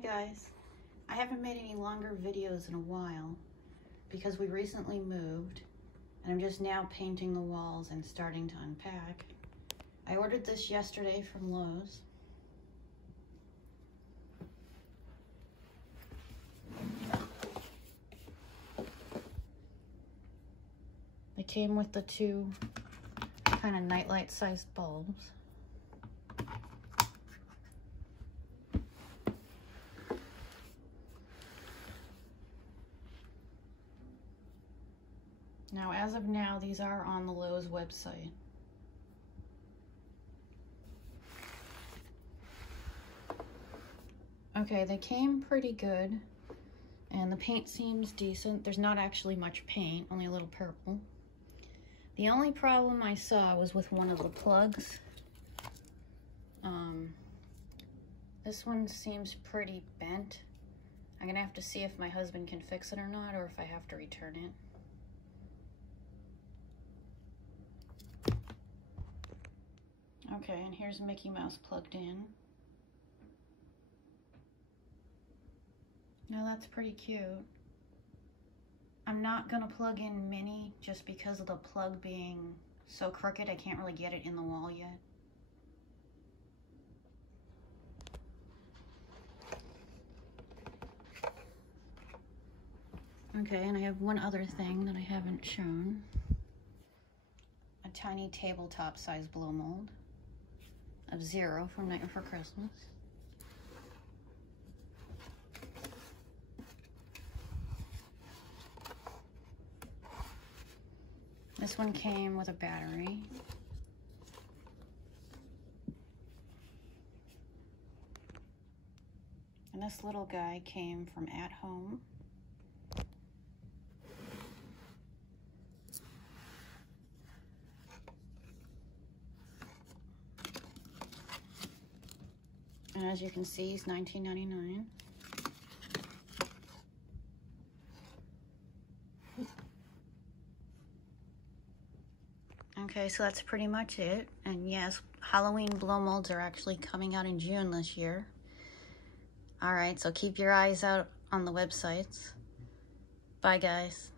Hi guys, I haven't made any longer videos in a while because we recently moved and I'm just now painting the walls and starting to unpack. I ordered this yesterday from Lowe's. It came with the two kind of nightlight sized bulbs. Now, as of now, these are on the Lowe's website. Okay, they came pretty good, and the paint seems decent. There's not actually much paint, only a little purple. The only problem I saw was with one of the plugs. This one seems pretty bent. I'm gonna have to see if my husband can fix it or not, or if I have to return it. Okay, and here's Mickey Mouse plugged in. Now that's pretty cute. I'm not gonna plug in Minnie just because of the plug being so crooked. I can't really get it in the wall yet. Okay, and I have one other thing that I haven't shown. A tiny tabletop size blow mold of 0 from Night Before Christmas. This one came with a battery. And this little guy came from At Home. And as you can see, he's $19.99. Okay, so that's pretty much it. And yes, Halloween blow molds are actually coming out in June this year. All right, so keep your eyes out on the websites. Bye, guys.